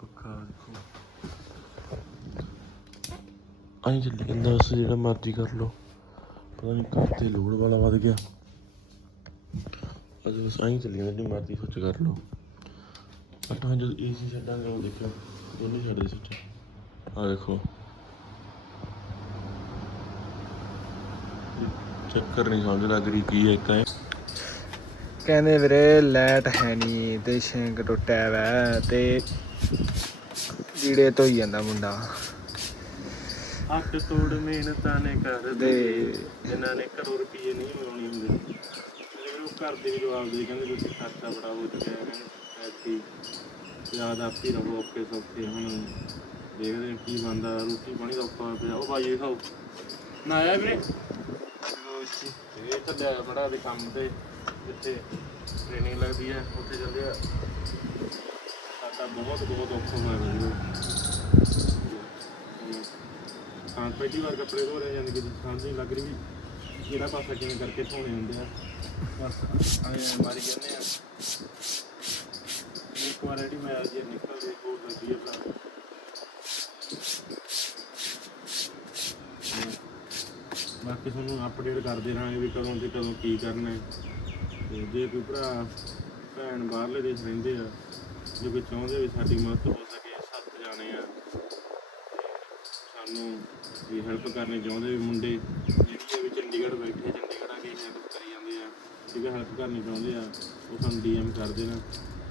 ਪੱਖਾ ਦੇਖੋ ਆਈ ਚੱਲੀ ਜਾਂਦਾ ਬਸ ਜਿਹੜਾ ਮਰਜ਼ੀ ਕਰ ਲਓ। ਪਤਾ ਨਹੀਂ ਘਰ ਤੇ ਲੋੜ ਵਾਲਾ ਵੱਧ ਗਿਆ। ਅੱਜ ਬਸ ਆਈ ਚੱਲੀ ਜਾਂਦਾ ਜਿਹੜੀ ਮਰਜ਼ੀ ਸੋਚ ਕਰ ਲਓ। ਬਟ ਹਾਂ ਜਦੋਂ ਏਸੀ ਛੱਡਾਂਗੇ, ਉਹ ਦੇਖੋ ਦੋਨੇ ਛੱਡਦੇ ਸੱਚ। ਆ ਦੇਖੋ। ਚੱਕਰ ਨਹੀਂ ਸਮਝ ਲੱਗ ਰਹੀ ਕੀ ਹੈ ਇੱਕ ਐ ਕਹਿੰਦੇ ਵੀਰੇ ਲੈਟ ਹੈ ਨਹੀਂ ਤੇ ਸ਼ੈਂਕ ਟੁੱਟਿਆ ਵੈ ਤੇ ਜੀੜੇ ਧੋਈ ਜਾਂਦਾ ਮੁੰਡਾ। ਹੱਥ ਤੋੜ ਮਿਹਨਤਾਂ ਨੇ ਕਰਦੇ ਜਿਨ੍ਹਾਂ ਨੇ ਕਰੋੜ ਰੁਪਏ ਨਹੀਂ ਮਿਲਾਉਣੀ ਹੁੰਦੀ। ਜਿਹੜੇ ਉਹ ਘਰ ਦੇ ਵੀ ਜਵਾਬ ਦੇ ਕਹਿੰਦੇ ਤੁਸੀਂ ਖਰਚਾ ਬੜਾ ਹੋ ਚੁੱਕਿਆ ਹੈ ਐਤੀ ਯਾਦ ਆਪੀ ਰਹੋ ਔਖੇ ਸੌਖੇ ਹੁਣ। ਦੇਖਦੇ ਹਾਂ ਕੀ ਬੰਦਾ ਰੋਟੀ ਪਾਣੀ ਦਾ ਔਖਾ ਪਿਆ। ਉਹ ਭਾਈ ਇਹ ਖਾਓ। ਨਾ ਆਇਆ ਵੀਰੇ? ਇਹ ਚੱਲਿਆ ਬੜਾ ਦੇ ਕੰਮ ਤੇ। ਜਿੱਥੇ ਟ੍ਰੇਨਿੰਗ ਲੱਗਦੀ ਹੈ ਉੱਥੇ ਚੱਲਿਆ। ਸਾਡਾ ਬਹੁਤ ਬਹੁਤ ਔਖਾ ਹੋਇਆ ਵੀਰੇ। ਹਾਂ ਪਹਿਲੀ ਵਾਰ ਕੱਪੜੇ ਧੋ ਰਹੇ ਜਾਂਦੇ ਕਿ ਸਮਝ ਨਹੀਂ ਲੱਗ ਰਹੀ ਵੀ ਕਿਹੜਾ ਪਾਸਾ ਕਿਵੇਂ ਕਰਕੇ ਧੋਣੇ ਹੁੰਦੇ ਆ। ਬਸ, ਆਏ ਮਾਰੀ ਜਾਂਦੇ ਆ। ਇੱਕ ਵਾਰ ਐਡੀ ਮੈਂ ਅੱਜ ਨਿਕਲ ਦੇ ਹੋਰ ਲੱਗੀ ਆ ਭਰਾ। ਬਾਕੀ ਤੁਹਾਨੂੰ ਅਪਡੇਟ ਕਰਦੇ ਰਹਾਂਗੇ ਵੀ ਕਦੋਂ ਤੇ ਕਦੋਂ ਕੀ ਕਰਨਾ ਹੈ। ਤੇ ਜੇ ਕੋਈ ਭਰਾ, ਭੈਣ ਬਾਹਰਲੇ ਦੇਸ਼ ਰਹਿੰਦੇ ਆ, ਜੇ ਕੋਈ ਚਾਹੁੰਦੇ ਵੀ ਸਾਡੀ ਮਦਦ ਹੋ ਸਕੇ ਸੱਤ ਜਾਣੇ ਆ ਸਾਨੂੰ ਵੀ ਹੈਲਪ ਕਰਨੀ ਚਾਹੁੰਦੇ ਵੀ ਮੁੰਡੇ ਜਿਹੜੇ ਵੀ ਚੰਡੀਗੜ੍ਹ ਬੈਠੇ, ਚੰਡੀਗੜ੍ਹ ਆ ਕੇ ਹੈਲਪ ਕਰੀ ਜਾਂਦੇ ਆ, ਠੀਕ ਹੈ ਹੈਲਪ ਕਰਨੀ ਚਾਹੁੰਦੇ ਆ, ਉਹ ਸਾਨੂੰ ਡੀਐਮ ਕਰ ਦੇਣਾ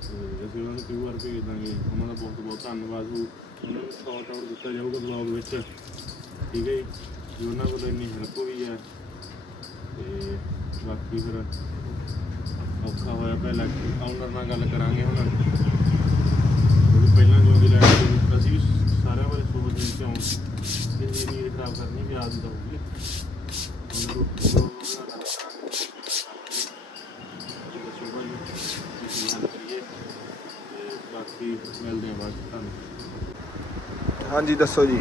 ਤੇ ਅਸੀਂ ਉਹਨਾਂ ਨੂੰ ਕਿਊਆਰ ਭੇਜ ਦਾਂਗੇ। ਉਹਨਾਂ ਦਾ ਬਹੁਤ ਬਹੁਤ ਧੰਨਵਾਦ ਹੋ ਉਹਨਾਂ ਨੂੰ ਸ਼ਾਰਟ ਆਊਟ ਦਿੱਤਾ ਜਾਊਗਾ ਬਲੌਗ ਵਿੱਚ। ਠੀਕ ਹੈ ਜੀ? ਉਹਨਾਂ ਕੋਲ ਇੰਨੀ ਹੈਲਪ ਵੀ ਹੈ ਤੇ ਬਾਕੀ ਫਿਰ ਔਖਾ ਹੋਇਆ ਪਿਆ ਇਲੈਕਟ੍ਰਿਕ ਕਾਊਂਟਰ ਨਾਲ ਗੱਲ ਕਰਾਂਗੇ ਹੁਣ। ਪਹਿਲਾਂ ਜੋ ਵੀ ਲੈਟ ਸੀ ਅਸੀਂ ਵੀ ਸਾਰਿਆਂ ਬਾਰੇ ਸੋਚਦੇ ਸੀ ਕਿਉਂ ਕਿ ਇਹ ਨਹੀਂ ਖਰਾਬ ਕਰਨੀ ਵੀ ਆਦਤ ਹੋਊਗੀ ਤੋਂ ਜੀ ਤੇ ਬਾਕੀ ਮਿਲਦੇ ਬਾਅਦ ਤੁਹਾਨੂੰ। ਹਾਂਜੀ ਦੱਸੋ ਜੀ।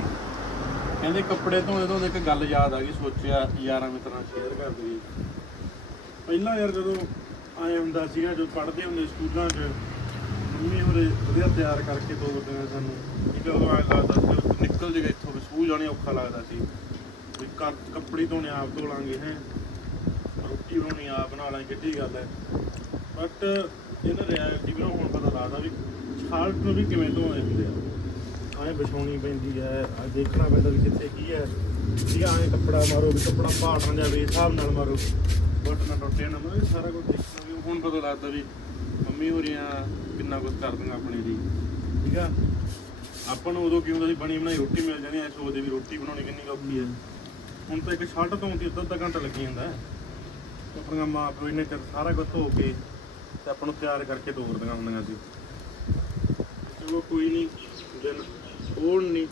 ਕਹਿੰਦੇ ਕੱਪੜੇ ਧੋਦੇ ਧੋਦੇ ਇੱਕ ਗੱਲ ਯਾਦ ਆ ਗਈ ਸੋਚਿਆ ਯਾਰਾਂ ਮਿੱਤਰਾਂ ਨਾਲ ਸ਼ੇਅਰ ਕਰ ਦਈਏ। ਪਹਿਲਾਂ ਯਾਰ ਜਦੋਂ ਆਏ ਹੁੰਦਾ ਸੀਗਾ ਜਦੋਂ ਪੜ੍ਹਦੇ ਹੁੰਦੇ ਸਕੂਲਾਂ 'ਚ ਮੰਮੀ ਹੋਰੇ ਵਧੀਆ ਤਿਆਰ ਕਰਕੇ ਤੋਰਦੇ ਨੇ ਸਾਨੂੰ ਠੀਕ ਉਦੋਂ ਐਂ ਲੱਗਦਾ ਸੀ ਵੀ ਨਿਕਲ ਜੇਗਾ ਇੱਥੋਂ ਵੀ ਸਕੂਲ ਜਾਣੇ ਔਖਾ ਲੱਗਦਾ ਸੀ। ਵੀ ਕੱਪ ਕੱਪੜੇ ਧੋਣੇ ਆਪ ਧੋ ਲਾਂਗੇ ਹੈ। ਰੋਟੀ ਬਣਾਉਣੀ ਆਪ ਬਣਾ ਲਾਂਗੇ, ਕਿੱਡੀ ਗੱਲ ਹੈ। ਬਟ ਇਹਨਾਂ ਰਿਐਲਿਟੀ ਵੀ ਹੁਣ ਪਤਾ ਲੱਗਦਾ ਵੀ ਛਾਲਟ ਨੂੰ ਵੀ ਕਿਵੇਂ ਧੋਣੇ ਹੁੰਦੇ ਆ। ਐਂ ਵਿਛਾਉਣੀ ਪੈਂਦੀ ਹੈ ਆ ਦੇਖਣਾ ਪੈਂਦਾ ਵੀ ਕਿੱਥੇ ਕੀ ਹੈ। ਠੀਕ ਆ ਐਂ ਕੱਪੜਾ ਮਾਰੋ, ਵੀ ਕੱਪੜਾ ਪਾੜ ਨਾ ਜਾਵੇ ਹਿਸਾਬ ਨਾਲ ਮਾਰੋ। ਬਟ ਨਾ ਟੁੱਟੇ ਨਾ ਮਾਰੋ ਇਹ ਸਾਰਾ ਕੁਝ ਦੇਖਣਾ ਵੀ, ਹੁਣ ਪਤਾ ਲੱਗਦਾ ਵੀ ਮੰਮੀ ਹੋਰੀਆਂ ਕਿੰਨਾ ਕੁਝ ਕਰਦੀਆਂ ਆਪਣੇ ਲਈ, ਠੀਕ ਆ? ਆਪਾਂ ਨੂੰ ਉਦੋਂ ਕੀ ਹੁੰਦਾ ਸੀ, ਬਣੀ ਬਣਾਈ ਰੋਟੀ ਮਿਲ ਜਾਣੀ ਐ ਸੋਚਦੇ ਵੀ ਰੋਟੀ ਬਣਾਉਣੀ ਕਿੰਨੀ ਕੁ ਔਖੀ ਹੈ ਹੁਣ ਤਾਂ ਇੱਕ ਸ਼ਰਟ ਧੋਣ ਤੇ ਅੱਧਾ ਅੱਧਾ ਘੰਟਾ ਲੱਗੀ ਜਾਂਦਾ। ਹੈ ਆਪਣੀਆਂ ਮਾਂ ਪਿਓ ਇਹਨੇ ਚਿਰ ਸਾਰਾ ਕੁਝ ਧੋ ਕੇ ਤੇ ਆਪਾਂ ਨੂੰ ਤਿਆਰ ਕਰਕੇ ਤੋਰਦੀਆਂ ਹੁੰਦੀਆਂ ਸੀ। ਚਲੋ ਕੋਈ ਨਹੀਂ ਦਿਨ ਉਹ ਨਹੀਂ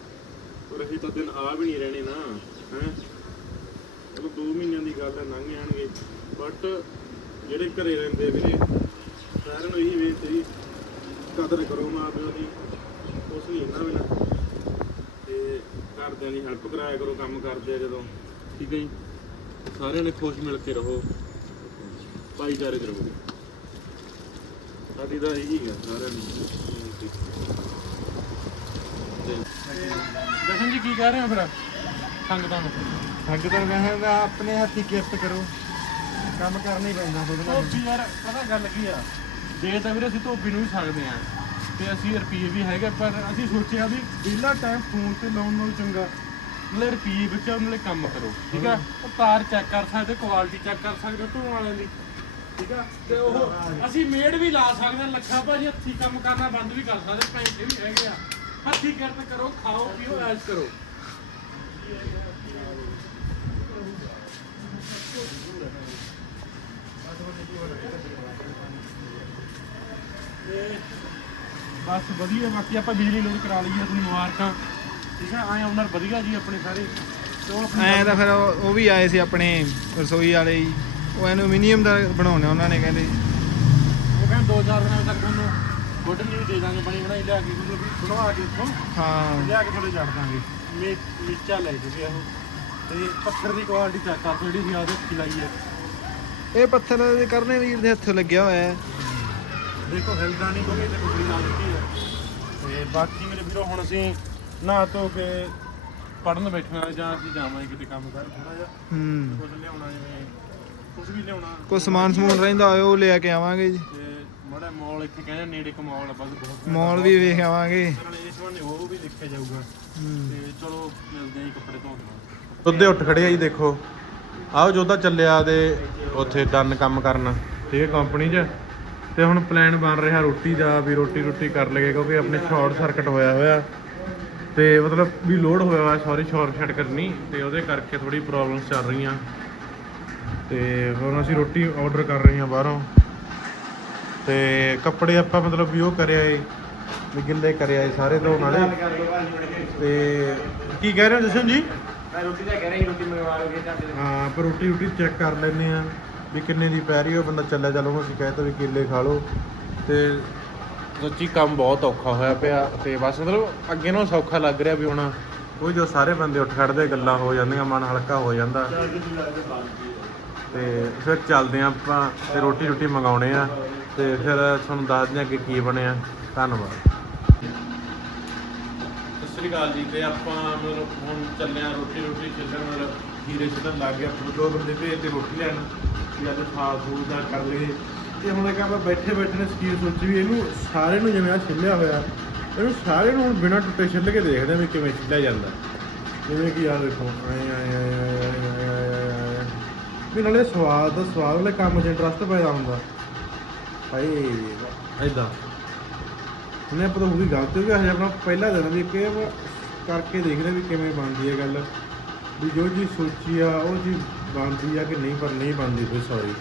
ਪਰ ਅਸੀਂ ਤਾਂ ਦਿਨ ਆ ਵੀ ਨਹੀਂ ਰਹਿਣੇ ਨਾ, ਹੈ? ਚਲੋ 2 ਮਹੀਨਿਆਂ ਦੀ ਗੱਲ ਹੈ ਲੰਘ ਜਾਣਗੇ। ਬਟ ਜਿਹੜੇ ਘਰੇ ਰਹਿੰਦੇ ਵੀਰੇ ਸਾਰਿਆਂ ਨੂੰ ਇਹੀ ਬੇਨਤੀ ਵੀ ਕਦਰ ਕਰੋ ਮਾਂ ਪਿਓ ਦੀ ਕੁਛ ਨਹੀਂ ਇਹਨਾਂ ਬਿਨਾ ਤੇ ਘਰਦਿਆਂ ਦੀ ਹੈਲਪ ਕਰਾਇਆ ਕਰੋ ਕੰਮ ਕਰਦੇ ਆ ਜਦੋਂ ਠੀਕ ਹੈ ਜੀ? ਸਾਰਿਆਂ ਨੇ ਖੁਸ਼ ਮਿਲ ਕੇ ਰਹੋ ਭਾਈਚਾਰੇ ਚ ਰਹੋ। ਸਾਡੀ ਤਾਂ ਇਹੀ ਹੈ ਸਾਰਿਆਂ ਨੂੰ ਦਸ਼ਨ ਜੀ ਕੀ ਕਹਿ ਰਹੇ ਹੋ ਫਿਰ? ਸੰਗਤਾਂ ਨੂੰ। ਸੰਗਤਾਂ ਕਹਿੰਦਾ ਆਪਣੇ ਹੱਥੀ ਕਿਰਤ ਕਰੋ। ਕੰਮ ਕਰਨਾ ਹੀ ਪੈਂਦਾ ਖੁਦ ਨਾਲ। ਯਾਰ ਪਤਾ ਗੱਲ ਕੀ ਆ? ਦੇ ਤਾਂ ਵੀਰੇ ਅਸੀਂ ਧੋਬੀ ਨੂੰ ਵੀ ਸਕਦੇ ਆ ਤੇ ਅਸੀਂ ਰੁਪਏ ਵੀ ਹੈਗੇ ਪਰ ਅਸੀਂ ਸੋਚਿਆ ਵੀ ਵਿਹਲਾ ਟਾਈਮ ਫੋਨ ਤੇ ਲਾਉਣ ਨਾਲੋਂ ਚੰਗਾ। ਨਾਲੇ ਰੁਪਏ ਬਚਾਉ ਨਾਲੇ ਕੰਮ ਕਰੋ ਠੀਕ ਆ? ਉਹ ਤਾਰ ਚੈੱਕ ਕਰ ਸਕਦੇ ਕੁਆਲਿਟੀ ਚੈੱਕ ਕਰ ਸਕਦੇ ਧੋਣ ਵਾਲਿਆਂ ਦੀ ਠੀਕ ਆ? ਤੇ ਉਹ ਅਸੀਂ ਮੇਡ ਵੀ ਲਾ ਸਕਦੇ ਲੱਖਾਂ ਭਾਜੀ ਹੱਥੀ ਕੰਮ ਕਰਨਾ ਬੰਦ ਵੀ ਕਰ ਸਕਦੇ ਪੈਸੇ ਵੀ ਹੈਗੇ ਆ। ਹੱਥੀ ਕਿਰਤ ਕਰੋ ਖਾਓ ਪੀਓ ਐਸ਼ ਕਰੋ। ਤੇ ਬਸ ਵਧੀਆ ਬਾਕੀ ਆਪਾਂ ਬਿਜਲੀ ਲੋਡ ਕਰਾ ਲਈ ਹੈ ਤੁਹਾਨੂੰ ਮੁਬਾਰਕਾਂ। ਠੀਕ ਹੈ ਆਏ ਓਨਰ ਵਧੀਆ ਜੀ ਆਪਣੇ ਸਾਰੇ। ਤੇ ਉਹ ਆਪਣੀ ਐਂ ਤਾਂ ਫਿਰ ਉਹ ਉਹ ਵੀ ਆਏ ਸੀ ਆਪਣੇ ਰਸੋਈ ਵਾਲੇ ਹੀ। ਉਹ ਐਲੂਮੀਨੀਅਮ ਦਾ ਬਣਾਉਣਾ ਉਹਨਾਂ ਨੇ ਕਹਿੰਦੇ। ਉਹ ਕਹਿੰਦੇ ਦੋ ਚਾਰ ਦਿਨਾਂ ਤੱਕ ਤੁਹਾਨੂੰ ਗੁੱਡ ਨਿਊਜ਼ ਦੇ ਦਾਂਗੇ ਬਣੀ ਬਣਾਈ ਲਿਆ ਕੇ ਮਤਲਬ ਵੀ ਬਣਵਾ ਕੇ ਉੱਥੋਂ ਹਾਂ। ਲਿਆ ਕੇ ਥੋੜੇ ਛੱਡ ਦਾਂਗੇ। ਮੇ ਨੀਚਾ ਲੈ ਜੂਗੇ ਉਹ। ਤੇ ਪੱਥਰ ਦੀ ਕੁਆਲਿਟੀ ਚੈੱਕ ਕਰ ਜਿਹੜੀ ਸੀ ਆਦੇ ਹੱਥੀ ਲਾਈ ਹੈ। ਇਹ ਪੱਥਰ ਦੇ ਕਰਨੇ ਵੀਰ ਦੇ ਹੱਥੋਂ ਲੱਗਿਆ ਹੋਇਆ ਹੈ। ਦੇਖੋ ਹਿਲਦਾ ਨਹੀਂ ਕਿਉਂਕਿ ਤੇ ਕੁੜੀ ਨਾਲ ਦਿੱਤੀ ਹੈ। ਤੇ ਬਾਕੀ ਮੇਰੇ ਵੀਰੋ ਹੁਣ ਅਸੀਂ ਨਹਾ ਧੋ ਕੇ ਪੜਨ ਬੈਠਣਾ ਜਾਂ ਅਸੀਂ ਜਾਵਾਂਗੇ ਕਿਤੇ ਕੰਮ ਕਰ ਥੋੜਾ ਜਿਹਾ। ਹੂੰ। ਕੁਝ ਲਿਆਉਣਾ ਜਿਵੇਂ ਕੁਝ ਵੀ ਲਿਆਉਣਾ। ਕੋਈ ਸਮਾਨ ਸਮੂਨ ਰਹਿੰਦਾ ਹੋਏ ਉਹ ਲੈ ਕੇ ਆਵਾਂਗੇ ਜੀ। ਤੇ ਮਾੜਾ ਮਾਲ ਇੱਥੇ ਕਹਿੰਦੇ ਨੇੜੇ ਇੱਕ ਮਾਲ ਆ ਬਸ ਬਹੁਤ ਮਾਲ ਵੀ ਵੇਖ ਆਵਾਂਗੇ। ਨਾਲੇ ਇਸ ਵਾਰ ਉਹ ਵੀ ਦੇਖਿਆ ਜਾਊਗਾ। ਤੇ ਚਲੋ ਮਿਲਦੇ ਆਂ ਜੀ ਕੱਪੜੇ ਧੋਣ ਨਾਲ ਉੱਦੇ ਉੱਠ ਖੜੇ ਆ ਜੀ ਦੇਖੋ। ਆਓ ਜੋਦਾ ਚੱਲਿਆ ਤੇ ਉੱਥੇ ਡਨ ਕੰਮ ਕਰਨ। ਠੀਕ ਹੈ ਕੰਪਨੀ 'ਚ। ਤੇ ਹੁਣ ਪਲਾਨ ਬਣ ਰਿਹਾ ਰੋਟੀ ਦਾ ਵੀ ਰੋਟੀ ਰੋਟੀ ਕਰ ਲਗੇ ਕਿਉਂਕਿ ਆਪਣੇ ਸ਼ਾਰਟ ਸਰਕਟ ਹੋਇਆ ਹੋਇਆ। ਤੇ ਮਤਲਬ ਵੀ ਲੋਡ ਹੋਇਆ ਹੋਇਆ ਸੌਰੀ ਸ਼ਾਰਟ ਛੱਡ ਕਰਨੀ ਤੇ ਉਹਦੇ ਕਰਕੇ ਥੋੜੀ ਪ੍ਰੋਬਲਮਸ ਚੱਲ ਰਹੀਆਂ। ਤੇ ਹੁਣ ਅਸੀਂ ਰੋਟੀ ਆਰਡਰ ਕਰ ਰਹੇ ਹਾਂ ਬਾਹਰੋਂ। ਤੇ ਕੱਪੜੇ ਆਪਾਂ ਮਤਲਬ ਵੀ ਉਹ ਕਰਿਆ ਏ ਵੀ ਗਿੱਲੇ ਕਰਿਆ ਏ ਸਾਰੇ ਧੋਣ ਵਾਲੇ। ਤੇ ਕੀ ਕਹਿ ਰਹੇ ਹੋ ਜਸ਼ਨ ਜੀ? ਮੈਂ ਰੋਟੀ ਦਾ ਕਹਿ ਰਹੀ ਰੋਟੀ ਮੰਗਵਾ ਚਾਚੇ ਹਾਂ ਪਰ ਰੋਟੀ ਰੋਟੀ ਚੈੱਕ ਕਰ ਲੈਂਦੇ ਆ ਵੀ ਕਿੰਨੇ ਦੀ ਪੈ ਰਹੀ ਹੈ ਉਹ ਬੰਦਾ ਚੱਲਿਆ ਚੱਲ ਉਹਨੂੰ ਅਸੀਂ ਕਹੇ ਤਾਂ ਵੀ ਕੇਲੇ ਖਾ ਲਓ। ਤੇ ਸੱਚੀ ਕੰਮ ਬਹੁਤ ਔਖਾ ਹੋਇਆ ਪਿਆ ਤੇ ਬਸ ਮਤਲਬ ਅੱਗੇ ਨਾਲੋਂ ਸੌਖਾ ਲੱਗ ਰਿਹਾ ਵੀ ਹੁਣ। ਉਹ ਜੋ ਸਾਰੇ ਬੰਦੇ ਉੱਠ ਖੜਦੇ ਗੱਲਾਂ ਹੋ ਜਾਂਦੀਆਂ ਮਨ ਹਲਕਾ ਹੋ ਜਾਂਦਾ। ਤੇ ਫਿਰ ਚੱਲਦੇ ਆ ਆਪਾਂ ਤੇ ਰੋਟੀ ਰੋਟੀ ਮੰਗਾਉਣੇ ਆ ਤੇ ਫਿਰ ਤੁਹਾਨੂੰ ਦੱਸਦੇ ਆ ਕਿ ਕੀ ਬਣਿਆ ਧੰਨਵਾਦ। ਸਤਿ ਸ੍ਰੀ ਅਕਾਲ ਜੀ ਤੇ ਆਪਾਂ ਮਤਲਬ ਹੁਣ ਚੱਲੇ ਆ ਰੋਟੀ ਰੋਟੀ ਚੱਲਣ ਮਤਲਬ ਹੀਰੇ ਛੱਡਣ ਲੱਗ ਗਿਆ ਦੋ ਬੰਦੇ ਭੇਜ ਤੇ ਰੋਟੀ ਲੈਣ ਕਿ ਅੱਜ ਫਾਲ ਫੂਲ ਦਾ ਕਰ ਲਈਏ ਤੇ ਹੁਣ ਇੱਕ ਆਪਾਂ ਬੈਠੇ ਬੈਠੇ ਨੇ ਸਕੀਮ ਸੋਚੀ ਵੀ ਇਹਨੂੰ ਸਾਰੇ ਨੂੰ ਜਿਵੇਂ ਆ ਛਿੱਲਿਆ ਹੋਇਆ ਇਹਨੂੰ ਸਾਰੇ ਨੂੰ ਹੁਣ ਬਿਨਾਂ ਟੁੱਟੇ ਛਿੱਲ ਕੇ ਦੇਖਦੇ ਵੀ ਕਿਵੇਂ ਛਿੱਲਿਆ ਜਾਂਦਾ ਜਿਵੇਂ ਕਿ ਆ ਦੇਖੋ ਆਏ ਆਏ ਆਏ ਆਏ ਵੀ ਨਾਲੇ ਸਵਾਦ ਦਾ ਸਵਾਦ ਵਾਲੇ ਕੰਮ 'ਚ ਇੰਟਰਸਟ ਪੈਦਾ ਹੁੰਦਾ ਭਾਈ ਐਦਾਂ ਉਹਨੇ ਪਤਾ ਤਾਂ ਉਹੀ ਗਲਤੀ ਹੋ ਗਈ ਹਜੇ ਆਪਣਾ ਪਹਿਲਾ ਦਿਨ ਵੀ ਕਿ ਕਰਕੇ ਦੇਖਦੇ ਵੀ ਕਿਵੇਂ ਬਣਦੀ ਹੈ ਗੱਲ ਵੀ ਜੋ ਚੀਜ਼ ਸੋਚੀ ਆ ਉਹ ਚੀਜ਼ ਬਣਦੀ ਆ ਕਿ ਨਹੀਂ ਪਰ ਨਹੀਂ ਬਣਦੀ ਕੋਈ ਸੌਰੀ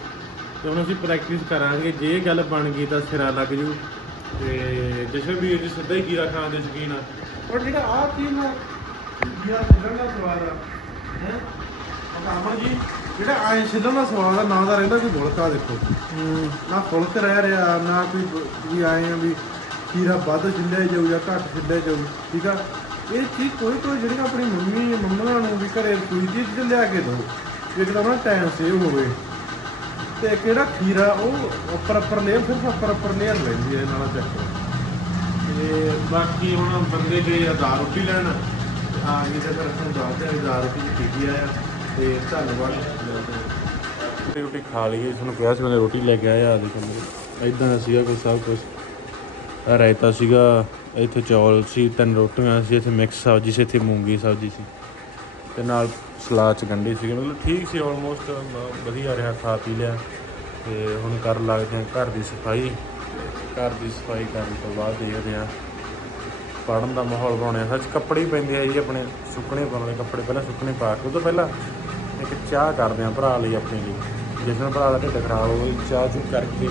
ਤੇ ਹੁਣ ਅਸੀਂ ਪ੍ਰੈਕਟਿਸ ਕਰਾਂਗੇ ਜੇ ਇਹ ਗੱਲ ਬਣ ਗਈ ਤਾਂ ਸਿਰਾ ਲੱਗ ਜੂ। ਤੇ ਜਸ਼ਨ ਵੀ ਇਹ ਸਿੱਧਾ ਹੀ ਕੀਰਾ ਖਾਣ ਦੇ ਸ਼ੌਕੀਨ ਆ। ਪਰ ਜਿਹੜਾ ਆਹ ਚੀਜ਼ ਨਾ ਕੀਰਾ ਛਿੱਲਣ ਦਾ ਸਵਾਦ ਆ ਹੈ? ਅਮਰ ਜੀ ਜਿਹੜਾ ਆਏ ਛਿੱਲਣ ਦਾ ਸਵਾਦ ਆ ਨਾ ਦਾ ਰਹਿੰਦਾ ਕੋਈ ਮੁਲਕਾ ਦੇਖੋ। ਨਾ ਫੁਲਕ ਰਹਿ ਰਿਹਾ ਨਾ ਕੋਈ ਵੀ ਆਏ ਆ ਵੀ ਖੀਰਾ ਵੱਧ ਛਿੱਲਿਆ ਜਾਊ ਜਾਂ ਘੱਟ ਛਿੱਲਿਆ ਜਾਊ ਠੀਕ ਆ? ਇਹ ਚੀਜ਼ ਕੋਈ ਕੋਈ ਜਿਹੜੀ ਆਪਣੀ ਮੰਮੀ ਮੰਮਾ ਨੂੰ ਵੀ ਘਰੇ ਕੋਈ ਚੀਜ਼ ਲਿਆ ਕੇ ਦਿਓ ਜਿਹੜਾ ਆਪਣਾ ਟਾਈਮ ਸੇਵ ਹੋਵੇ। ਤੇ ਕਿਹੜਾ ਖੀਰਾ ਉਹ ਉੱਪਰ ਉੱਪਰ ਲੇਅਰ ਸਿਰਫ ਉੱਪਰ ਉੱਪਰ ਲੇਅਰ ਲੈਂਦੀ ਹੈ ਨਾਲ ਚੱਕ ਤੇ ਬਾਕੀ ਹੁਣ ਬੰਦੇ ਗਏ ਆ ਦਾਲ ਰੋਟੀ ਲੈਣ ਆ ਗਈ ਤੇ ਫਿਰ ਤੁਹਾਨੂੰ ਦੱਸਦੇ ਆ ਦਾਲ ਰੋਟੀ ਕੀ ਕੀ ਆਇਆ ਤੇ ਧੰਨਵਾਦ। ਰੋਟੀ ਰੋਟੀ ਖਾ ਲਈਏ ਤੁਹਾਨੂੰ ਕਿਹਾ ਸੀ ਮੈਂ ਰੋਟੀ ਲੈ ਕੇ ਆਇਆ ਆ ਦੇਖੋ। ਮੇਰੇ ਇਦਾਂ ਸੀਗਾ ਕੋਈ ਸਭ ਕੁਝ ਰਾਇਤਾ ਸੀਗਾ, ਇੱਥੇ ਚੌਲ ਸੀ, ਤਿੰਨ ਰੋਟੀਆਂ ਸੀ, ਇੱਥੇ ਮਿਕਸ ਸਬਜ਼ੀ ਸੀ, ਇੱਥੇ ਮੂੰਗੀ ਸਬਜ਼ੀ ਸੀ। ਤੇ ਨਾਲ ਸਲਾਦ ਚ ਗੰਢੇ ਸੀਗੇ, ਮਤਲਬ ਠੀਕ ਸੀ ਆਲਮੋਸਟ ਵਧੀਆ ਰਿਹਾ, ਖਾ ਪੀ ਲਿਆ। ਤੇ ਹੁਣ ਕਰ ਲੱਗਦੇ ਹਾਂ ਘਰ ਦੀ ਸਫ਼ਾਈ। ਘਰ ਦੀ ਸਫ਼ਾਈ ਕਰਨ ਤੋਂ ਬਾਅਦ ਦੇਖਦੇ ਹਾਂ। ਪੜਨ ਦਾ ਮਾਹੌਲ ਬਣਾਉਣੇ ਸੱਚ ਕੱਪੜੇ ਹੀ ਪੈਂਦੇ ਆ ਜੀ, ਆਪਣੇ ਸੁੱਕਣੇ ਪਾਉਣੇ ਕੱਪੜੇ, ਪਹਿਲਾਂ ਸੁੱਕਣੇ ਪਾ ਕੇ ਉਹ ਤੋਂ ਪਹਿਲਾਂ ਇੱਕ ਚਾਹ ਕਰਦੇ ਆ ਭਰਾ ਲਈ ਆਪਣੇ ਲਈ। ਜਿਸ ਨਾਲ ਭਰਾ ਦਾ ਢਿੱਡ ਖਰਾਬ ਹੋ ਗਈ ਚਾਹ ਚੂ ਕਰਕੇ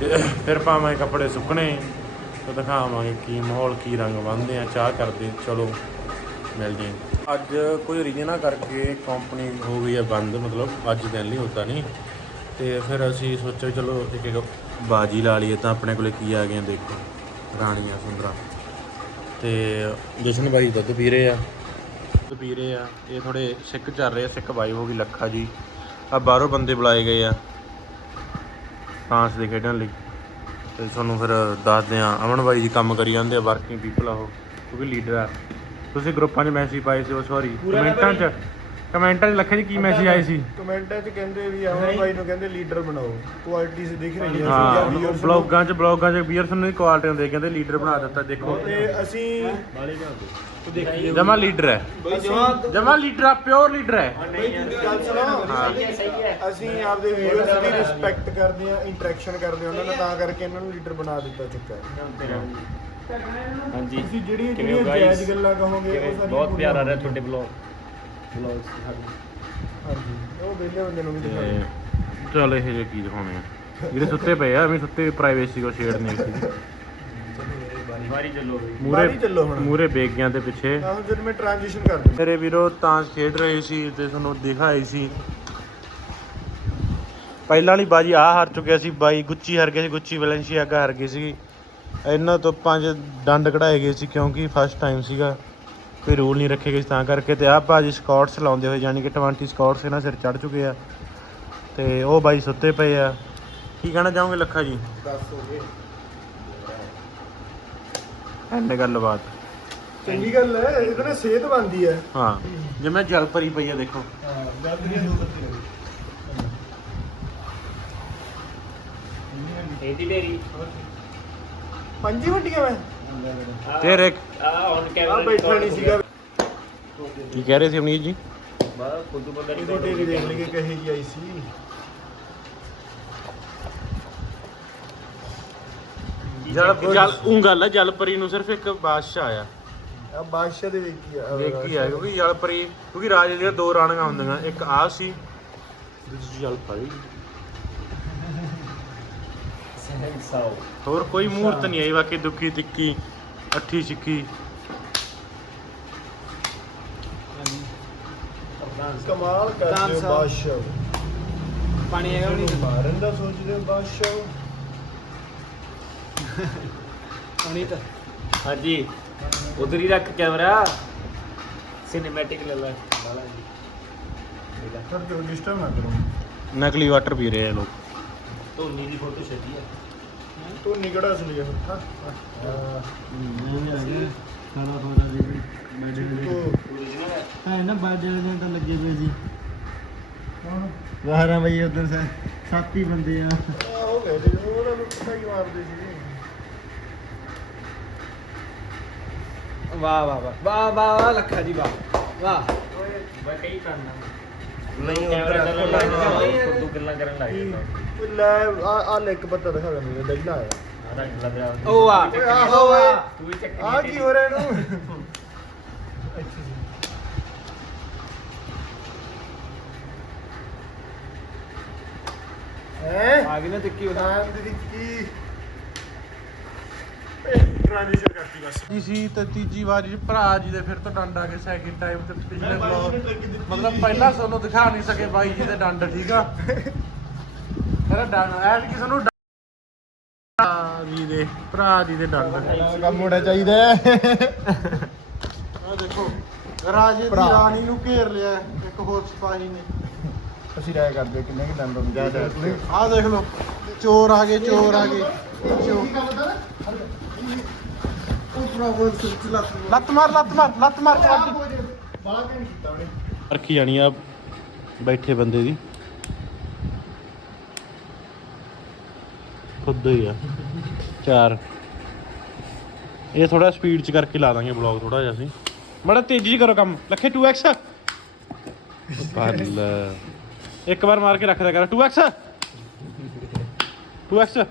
ਤੇ ਫਿਰ ਪਾਵਾਂਗੇ ਕੱਪੜੇ ਸੁੱਕਣੇ, ਤੇ ਦਿਖਾਵਾਂਗੇ ਕੀ ਮਾਹੌਲ, ਕੀ ਰੰਗ ਬੰਨਦੇ ਆ, ਚਾਹ ਕਰਦੇ ਚਲੋ ਮਿਲਦੇ ਹਾਂ। ਅੱਜ ਕੋਈ ਰੀਜਨਾ ਕਰਕੇ ਕੰਪਨੀ ਹੋ ਗਈ ਹੈ ਬੰਦ, ਮਤਲਬ ਅੱਜ ਦਿਨ ਲਈ ਹੁੰਦਾ ਨਹੀਂ। ਤੇ ਫਿਰ ਅਸੀਂ ਸੋਚਿਆ ਚਲੋ ਇੱਕ ਇੱਕ ਬਾਜੀ ਲਾ ਲਈਏ, ਤਾਂ ਆਪਣੇ ਕੋਲੇ ਕੀ ਆ ਗਿਆ ਦੇਖੋ, ਰਾਣੀਆਂ ਸੁੰਦਰਾ। ਤੇ ਜਸ਼ਨ ਬਾਈ ਦੁੱਧ ਪੀ ਰਹੇ ਆ। ਦੁੱਧ ਪੀ ਰਹੇ ਆ, ਇਹ ਥੋੜੇ ਸਿੱਕ ਚੱਲ ਰਹੇ ਆ, ਸਿੱਕ ਬਾਈ ਹੋ ਗਈ ਲੱਖਾ ਜੀ। ਆ ਬਾਹਰੋਂ ਬੰਦੇ ਬੁਲਾਏ ਗਏ ਆ। ਫਰਾਂਸ ਦੇ ਖੇਡਣ ਲਈ। ਤੇ ਤੁਹਾਨੂੰ ਫਿਰ ਦੱਸਦੇ ਆ ਅਮਨ ਬਾਈ ਜੀ ਕੰਮ ਕਰੀ ਜਾਂਦੇ ਆ ਵਰਕਿੰਗ ਪੀਪਲ ਆ ਉਹ ਕਿਉਂਕਿ ਲੀਡਰ ਆ। ਤੁਸੀਂ ਗਰੁੱਪਾਂ 'ਚ ਮੈਸੇਜ ਪਾਏ ਸੀ ਉਹ ਸੌਰੀ ਕਮੈਂਟਾਂ 'ਚ। ਕਮੈਂਟਾਂ 'ਚ ਲੱਖੇ 'ਚ ਕੀ ਮੈਸੇਜ ਆਏ ਸੀ? ਕਮੈਂਟਾਂ 'ਚ ਕਹਿੰਦੇ ਵੀ ਆਵਣ ਬਾਈ ਨੂੰ ਕਹਿੰਦੇ ਲੀਡਰ ਬਣਾਓ ਕੁਆਲਿਟੀਜ਼ ਦਿਖ ਰਹੀਆਂ ਹਾਂ। ਸੀ viewers ਨੂੰ। ਬਲੌਗਾਂ 'ਚ ਬਲੌਗਾਂ 'ਚ ਬੀਅਰਸਨ ਨੂੰ ਕੁਆਲਿਟੀ ਹੁੰਦੇ ਕਹਿੰਦੇ ਲੀਡਰ ਬਣਾ ਦਿੱਤਾ ਦੇਖੋ। ਤੇ ਅਸੀਂ ਜਮਾ ਲੀਡਰ ਹੈ। ਅਸੀਂ ਜਮਾ ਲੀਡਰ ਆ ਪਿਓਰ ਲੀਡਰ ਹੈ। ਗੱਲ ਸੁਣੋ। ਅਸੀਂ ਆਪਦੇ ਵਿਊਅਰਸ ਦੀ ਰਿਸਪੈਕਟ ਕਰਦੇ ਆ ਇੰਟਰੈਕਸ਼ਨ ਕਰਦੇ ਆ ਉਹਨਾਂ ਨਾਲ ਤਾਂ ਕਰਕੇ ਇਹਨਾਂ ਨੂੰ ਲੀਡਰ ਬਣਾ ਦਿੱਤਾ ਚੁੱਕਾ ਹੈ। ਹਾਂਜੀ। ਤੁਸੀਂ ਜਿਹੜੀਆਂ ਕਿਵੇਂ ਹੋ ਜਿਹੜੀਆਂ guys? ਜਾਇਜ਼ ਗੱਲਾਂ ਕਹੋਗੇ ਉਹ ਸਾਰੀਆਂ ਬਹੁਤ ਪਿਆਰਾ ਰਿਹਾ। ਤੁਹਾਡੇ ਬਲੌਗ ਬਲੌਗਸ ਹਾਂਜੀ ਉਹ ਵਿਹਲੇ ਬੰਦੇ ਨੂੰ ਵੀ ਤੇ ਦਿਖਾਓ ਚੱਲ ਇਹ ਜੇ ਕੀ ਦਿਖਾਉਣੇ ਆ? ਜਿਹੜੇ ਸੁੱਤੇ ਪਏ ਆ ਐਵੇਂ ਸੁੱਤੇ ਪ੍ਰਾਈਵੇਸੀ ਕੋ ਛੇੜ ਨਹੀਂ ਸੀ ਵਾਰੀ ਚੱਲੋ ਬਾਹਰ ਹੀ ਚੱਲੋ ਹੁਣ। ਮੂਰੇ ਬੇਗਿਆਂ ਦੇ ਪਿੱਛੇ। ਤਾਂ ਜਦ ਮੈਂ ਟ੍ਰਾਂਜੀਸ਼ਨ ਕਰ ਮੇਰੇ ਵੀਰੋ ਤਾਂਸ਼ ਖੇਡ ਰਹੇ ਸੀ ਤੇ ਤੁਹਾਨੂੰ ਦਿਖਾਈ ਸੀ। ਪਹਿਲਾਂ ਵਾਲੀ ਬਾਜੀ ਆ ਹਾਰ ਚੁੱਕਿਆ ਸੀ ਬਾਈ ਗੁੱਚੀ ਹਾਰ ਗਿਆ ਸੀ ਗੁੱਚੀ ਵੈਲੈਂਸੀਆਗਾ ਹਾਰ ਗਈ ਸੀ ਇਹਨਾਂ ਤੋਂ ਪੰਜ ਡੰਡ ਕਢਾਏ ਗਏ ਸੀ ਕਿਉਂਕਿ ਫਸਟ ਟਾਈਮ ਸੀਗਾ। ਕੋਈ ਰੂਲ ਨਹੀਂ ਰੱਖੇ ਗਏ ਤਾਂ ਕਰਕੇ ਤੇ ਆਹ ਬਾਜੀ ਸਕਾਟਸ ਲਾਉਂਦੇ ਹੋਏ ਯਾਨੀ ਕਿ 20 ਸਕਾਟਸ ਇਹਨਾਂ ਸਿਰ ਚੜ ਚੁੱਕੇ ਆ। ਤੇ ਉਹ ਬਾਈ ਸੁੱਤੇ ਪਏ ਆ। ਕੀ ਕਹਿਣਾ ਚਾਹੋਗੇ ਲੱਖਾ ਜੀ? ਦੱਸ ਹੋ ਗਏ। ਐਂਡ ਗੱਲਬਾਤ ਚੰਗੀ ਗੱਲ ਹੈ ਇਹਦੇ ਨਾਲ ਸਿਹਤ ਬਣਦੀ ਹੈ। ਹਾਂ ਜਿਵੇਂ ਜਲ ਭਰੀ ਪਈ ਆ ਦੇਖੋ। ਹਾਂ ਗਾਦਰੀਆਂ ਦੋ ਬੱਤੀਆਂ ਇਹਦੀ ਢੇਰੀ। ਪੰਜੀ ਵੱਡੀਆਂ ਮੈਂ। ਤੇਰੇ ਆ ਔਨ ਆ ਕੈਮਰਾ ਬੈਠਾ ਨਹੀਂ ਸੀਗਾ। ਕੀ ਕਹਿ ਰਹੇ ਸੀ ਅਮਨੀਤ ਜੀ? ਬਾ ਖੁਦ ਬੰਦਾ ਇਹਦੀ ਢੇਰੀ ਦੇਖ ਲਈਏ ਕਹੇ ਜੀ ਆਈ ਸੀ। ਜਲ ਜਲ ਉਹ ਗੱਲ ਹੈ ਜਲ ਪਰੀ ਨੂੰ ਸਿਰਫ ਇੱਕ ਬਾਦਸ਼ਾਹ ਆਇਆ। ਆ ਬਾਦਸ਼ਾਹ ਦੇ ਵਿੱਚ ਹੀ ਆ ਵੇਖੀ ਆ ਕਿਉਂਕਿ ਜਲ ਪਰੀ ਕਿਉਂਕਿ ਰਾਜੇ ਦੀਆਂ ਦੋ ਰਾਣੀਆਂ ਹੁੰਦੀਆਂ ਇੱਕ ਆ ਸੀ ਦੂਜੀ ਜਲ ਪਰੀ ਸਾਓ ਹੋਰ ਕੋਈ ਮੂਰਤ ਨਹੀਂ ਆਈ ਬਾਕੀ ਦੁੱਖੀ ਤਿੱਕੀ ਅੱਠੀ ਸਿੱਕੀ ਕਮਾਲ ਕਰਦੇ ਹੋ। ਬਾਦਸ਼ਾਹ। ਪਾਣੀ ਹੈਗਾ ਨਹੀਂ ਮਾਰਨ ਦਾ ਸੋਚਦੇ ਹੋ ਬਾਦਸ਼ਾਹ? ਪਾਣੀ ਤਾਂ। ਹਾਂਜੀ ਉਧਰ ਹੀ ਰੱਖ ਕੈਮਰਾ। ਸਿਨੇਮੈਟਿਕ ਲੈ ਲੈ। ਵਾਲਾ ਜੀ ਸਰ ਜੋ ਡਿਸਟਰਬ ਨਾ ਕਰੋ ਨਕਲੀ ਵਾਟਰ ਪੀ ਰਹੇ ਆ ਲੋਕ। ਧੋਨੀ ਦੀ ਫੋਟੋ ਛੱਡੀ ਆ। ਤੂੰ ਨਿਕੜਾ ਇਸ ਲਈ ਹਾਂ ਖਾਣਾ ਖਾਣਾ ਦੇ ਤੂੰ ਹੈ ਨਾ ਬਰਥਡੇ ਵਾਲੇ ਦਿਨ ਤਾਂ ਲੱਗੇ ਪਏ ਸੀ। ਵਾਹਰਾ ਬਈ ਉਧਰ ਸੇ ਸੱਤ ਹੀ ਬੰਦੇ ਆ। ਹੋ ਗਏ ਤੇ ਉਹਨਾਂ ਨੂੰ ਕਿੱਥੇ ਹੀ ਮਾਰਦੇ ਸੀ ਵਾਹ ਵਾਹ ਵਾਹ ਵਾਹ ਵਾਹ ਵਾਹ ਲੱਖਾ ਜੀ ਵਾਹ ਵਾਹ। ਮੈਂ ਕਈ ਕਰਨਾ। ਨਹੀਂ, ਕੈਮਰਾ ਚੱਲਣ ਲੱਗ ਗਿਆ ਹਾਂ। ਖੁਦ ਗੱਲਾਂ ਕਰਨ ਲੱਗ ਜਾਂਦਾ ਲੈ ਆ ਆ ਲੈ ਇੱਕ ਪੱਤਾ ਦਿਖਾ ਦੇ ਮੈਨੂੰ ਡੈਲਾ ਆਇਆ ਆ ਰੱਖ ਲੱਗ ਰਿਹਾ ਉਹ ਆ। ਓਏ ਆਹੋ ਓਏ। ਤੂੰ ਵੀ ਚੱਕ ਆ ਕੀ ਹੋ ਰਿਹਾ ਇਹਨੂੰ? ਹੈ ਆ ਗਈ ਨਾ ਟਿੱਕੀ ਉਹਦਾ। ਨਾਮ ਦੀ ਕੀ ਟ੍ਰਾਂਜੀਸ਼ਨ ਕਰਤੀ ਬਸ ਜੀ ਸੀ ਤੇ ਤੀਜੀ ਵਾਰੀ 'ਚ ਭਰਾ ਜੀ ਦੇ ਫਿਰ ਤੋਂ ਡੰਡ ਆ ਗਏ ਸੈਕਿੰਡ ਟਾਈਮ ਤੇ ਪਿਛਲੇ ਬਲੌਗ ਮਤਲਬ ਪਹਿਲਾਂ ਤੁਹਾਨੂੰ ਦਿਖਾ ਨਹੀਂ ਸਕੇ ਬਾਈ ਜੀ ਦੇ ਡੰਡ ਠੀਕ ਆ? ਇਹਦਾ ਡੰਡ ਐਡ ਕਿ ਸਾਨੂੰ ਭਰਾ ਜੀ ਦੇ ਭਰਾ ਜੀ ਦੇ ਡੰਡ। ਕੰਮ ਹੋਣਾ ਚਾਹੀਦਾ ਹੈ ਆ ਦੇਖੋ ਰਾਜੇ ਦੀ ਭਰਾ। ਰਾਣੀ ਨੂੰ ਘੇਰ ਲਿਆ ਇੱਕ ਹੋਰ ਸਿਪਾਹੀ ਨੇ। ਅਸੀਂ ਰਾਇ ਕਰਦੇ ਹਾਂ ਕਿੰਨੇ ਕਿ ਦੰਦ ਹੁੰਦੇ ਆ ਆਹ ਦੇਖ ਲਓ ਚੋਰ ਆ ਗਏ ਚੋਰ ਆ ਗਏ ਚੋਰ। ਲੱਤ ਮਾਰ ਲੱਤ ਮਾਰ ਲੱਤ ਮਾਰ ਕਬੱਡੀ ਰੱਖੀ ਜਾਣੀ ਆ ਬੈਠੇ ਬੰਦੇ ਦੀ। ਖੁਦ ਹੀ ਆ। ਚਾਰ। ਇਹ ਥੋੜਾ ਸਪੀਡ ਚ ਕਰਕੇ ਲਾ ਦਾਂਗੇ ਬਲੌਗ ਥੋੜਾ ਜਿਹਾ ਅਸੀਂ। ਬੜਾ ਤੇਜ਼ੀ 'ਚ ਕਰੋ ਕੰਮ। ਲੱਖੇ 2x ਪੱਲ ਇੱਕ ਵਾਰ ਮਾਰ ਕੇ ਰੱਖ ਦਿਆ ਕਰ। 2x 2x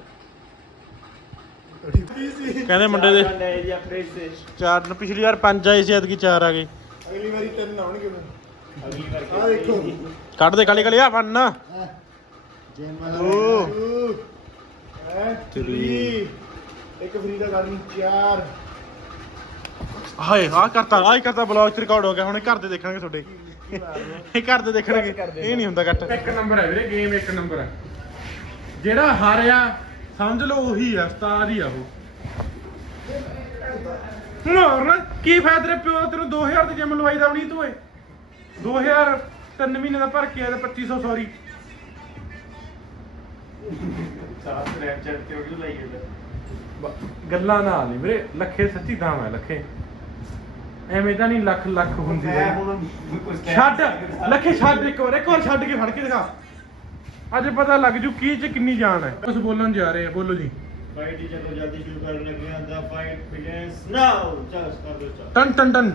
ਕਹਿੰਦੇ ਮੁੰਡੇ ਦੇ ਲੈ ਜੀ ਆਪਣੇ ਸੇ ਚਾਰ ਪਿਛਲੀ ਵਾਰ ਪੰਜ ਆਏ ਸੀ ਐਤਕੀ ਚਾਰ ਆ ਗਏ। ਅਗਲੀ ਵਾਰੀ ਤਿੰਨ ਆਉਣਗੇ ਫਿਰ। ਅਗਲੀ ਵਾਰ ਆ ਦੇਖੋ। ਕੱਢ ਦੇ ਕਾਲੀ ਕਾਲੀ ਆ ਵੰਨ ਓ। ਐ 3 ਇੱਕ ਫਰੀ ਦਾ ਕਰਨੀ 4 ਹਾਏ ਆ ਕਰਤਾ ਆ ਹੀ ਕਰਤਾ ਬਲੌਗ ਚ ਰਿਕਾਰਡ ਹੋ ਗਿਆ। ਹੁਣ ਇਹ ਘਰ ਦੇ ਦੇਖਣਗੇ ਤੁਹਾਡੇ। ਇਹ ਘਰ ਦੇ ਦੇਖਣਗੇ। ਇਹ ਨਹੀਂ ਹੁੰਦਾ ਕੱਟ ਇੱਕ ਨੰਬਰ ਹੈ ਵੀਰੇ ਗੇਮ ਇੱਕ ਨੰਬਰ ਹੈ। ਜਿਹੜਾ ਹਾਰਿਆ ਸਮਝ ਲਓ ਉਹੀ ਆ ਉਸਤਾਦ ਹੀ ਆ ਉਹ। ਮਾਰਨਾ ਕੀ ਫਾਇਦਾ ਤੇਰੇ ਪਿਓ ਤੈਨੂੰ 2000 ਦੀ ਜਿਮ ਲਵਾਈ ਦਵਣੀ ਤੂੰ ਏ 2000 ਤਿੰਨ ਮਹੀਨੇ ਦਾ ਭਰ ਕੇ ਆਇਆ ਤੇ 2500 ਸੌਰੀ ਸਾਥ ਸਨੈਪਚੈਟ ਤੇ ਵੀਡੀਓ ਲਾਈ ਜਾਂਦਾ। ਗੱਲਾਂ ਨਾ ਨਹੀਂ ਵੀਰੇ ਲੱਖੇ ਸੱਚੀ ਦਾਮ ਹੈ ਲੱਖੇ। ਐਵੇਂ ਤਾਂ ਨਹੀਂ ਲੱਖ ਲੱਖ ਹੁੰਦੀ ਮੈਂ ਹੈ ਹੁਣ ਕੁਝ ਛੱਡ ਲੱਖੇ ਛੱਡ ਇੱਕ ਵਾਰ ਇੱਕ ਵਾਰ ਛੱਡ ਕੇ ਫੜ ਕੇ ਦਿਖਾ। ਅੱਜ ਪਤਾ ਲੱਗ ਜੂ ਕੀ ਚ ਕਿੰਨੀ ਜਾਨ ਹੈ। ਕੁਝ ਬੋਲਣ ਜਾ ਰਹੇ ਆ ਬੋਲੋ ਜੀ। ਫਾਈਟ ਹੀ ਚਲੋ ਜਲਦੀ ਸ਼ੁਰੂ ਕਰਨ ਲੱਗੇ ਹਾਂ ਦਾ ਫਾਈਟ ਬਿਗਨਸ ਨਾਓ ਚਲ ਕਰ ਦੋ ਚਲ। ਟਨ ਟਨ ਟਨ।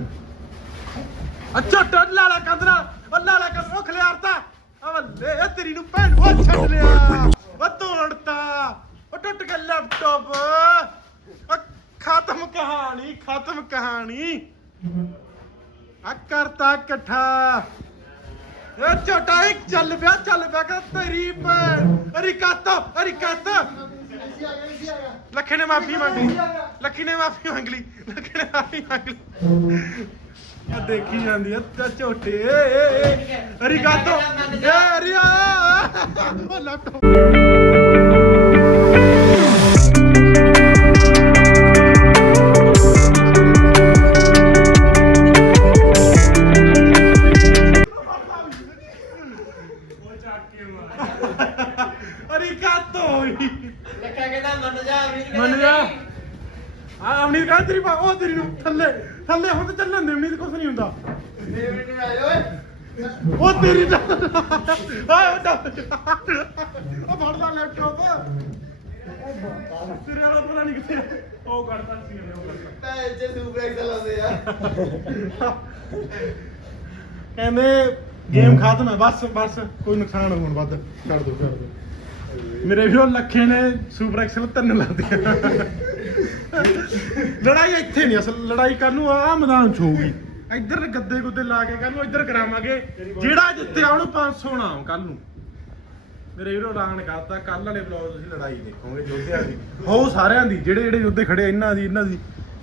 ਅੱਛਾ ਟਨ ਲਾਲਾ ਕੰਦ ਨਾਲ ਉਹ ਲਾਲਾ ਕੰਦ ਉਹ ਖਲਿਆਰਤਾ ਅਵਲੇ ਇਹ ਤੇਰੀ ਨੂੰ ਭੈਣ ਉਹ ਛੱਡ ਲਿਆ। ਉਹ ਤੋੜਤਾ। ਉਹ ਟੁੱਟ ਗਿਆ ਲੈਪਟਾਪ ਖਤਮ ਕਹਾਣੀ ਖਤਮ ਕਹਾਣੀ। ਆ ਕਰਤਾ ਇਕੱਠਾ। ਇਹ ਝੋਟਾ ਇੱਕ ਚੱਲ ਪਿਆ ਚੱਲ ਪਿਆ ਕਿ ਤੇਰੀ ਭੈਣ। ਅਰਿਕਾਤੋ ਅਰਿਕਾਤੋ ਲੱਖੇ ਨੇ ਮਾਫੀ ਮੰਗ ਲਈ। ਲੱਖੀ ਨੇ ਮਾਫੀ ਮੰਗ ਲਈ। ਲੱਖੇ ਨੇ ਮਾਫੀ ਮੰਗ ਲਈ। ਆ ਦੇਖੀ ਜਾਂਦੀ ਆ ਤੇ ਝੋਟੇ। ਏ ਏ ਏ। ਅਰਿਕਾਤੋ ਏ ਅਰੀਆ ਉਹ ਲੈਪਟਾਪ ਉਹ ਤੇਰੀ ਨੂੰ ਥੱਲੇ ਥੱਲੇ ਹੁਣ ਤੇ ਚੱਲਣ ਦੇ ਉਮੀਦ ਕੁਛ ਨਹੀਂ ਹੁੰਦਾ। ਉਹ ਤੇਰੀ ਦਾ ਆ ਉਹ ਡਰ ਉਹ ਫੜਦਾ ਲੈਪਟਾਪ ਤੇਰੇ ਵਾਲਾ ਪਤਾ ਨਹੀਂ ਕਿੱਥੇ ਆ। ਉਹ ਕੱਢਦਾ ਸੀ ਉਹਨੇ, ਉਹ ਕੱਢਤਾ। ਕਹਿੰਦੇ ਗੇਮ ਖਤਮ ਹੈ ਬਸ ਬਸ ਕੋਈ ਨੁਕਸਾਨ ਹੋਣ ਵੱਧ। ਛੱਡ ਦੋ ਛੱਡ ਦੋ। ਮੇਰੇ ਵੀਰੋ ਲੱਖੇ ਨੇ ਸੁਪਰ ਐਕਸਲ ਤਿੰਨ ਲਾ ਦਿਆ ਲੜਾਈ ਇੱਥੇ ਨਹੀਂ ਅਸਲ ਲੜਾਈ ਕੱਲ ਨੂੰ ਆ ਮੈਦਾਨ ਚ ਹੋਊਗੀ। ਇੱਧਰ ਗੱਦੇ ਗੁੱਦੇ ਲਾ ਕੇ ਕੱਲ ਨੂੰ ਇੱਧਰ ਕਰਾਵਾਂਗੇ। ਜਿਹੜਾ ਜਿੱਤਿਆ ਉਹਨੂੰ 500 ਨਾਮ ਕੱਲ ਨੂੰ। ਮੇਰੇ ਵੀਰੋ ਐਲਾਨ ਕਰਤਾ ਕੱਲ ਵਾਲੇ ਵਲੌਗ ਤੁਸੀਂ ਲੜਾਈ ਦੇਖੋਗੇ ਯੋਧਿਆਂ ਦੀ। ਹੋ ਸਾਰਿਆਂ ਦੀ ਜਿਹੜੇ ਜਿਹੜੇ ਯੋਧੇ ਖੜੇ ਇਹਨਾਂ ਦੀ ਇਹਨਾਂ ਦੀ।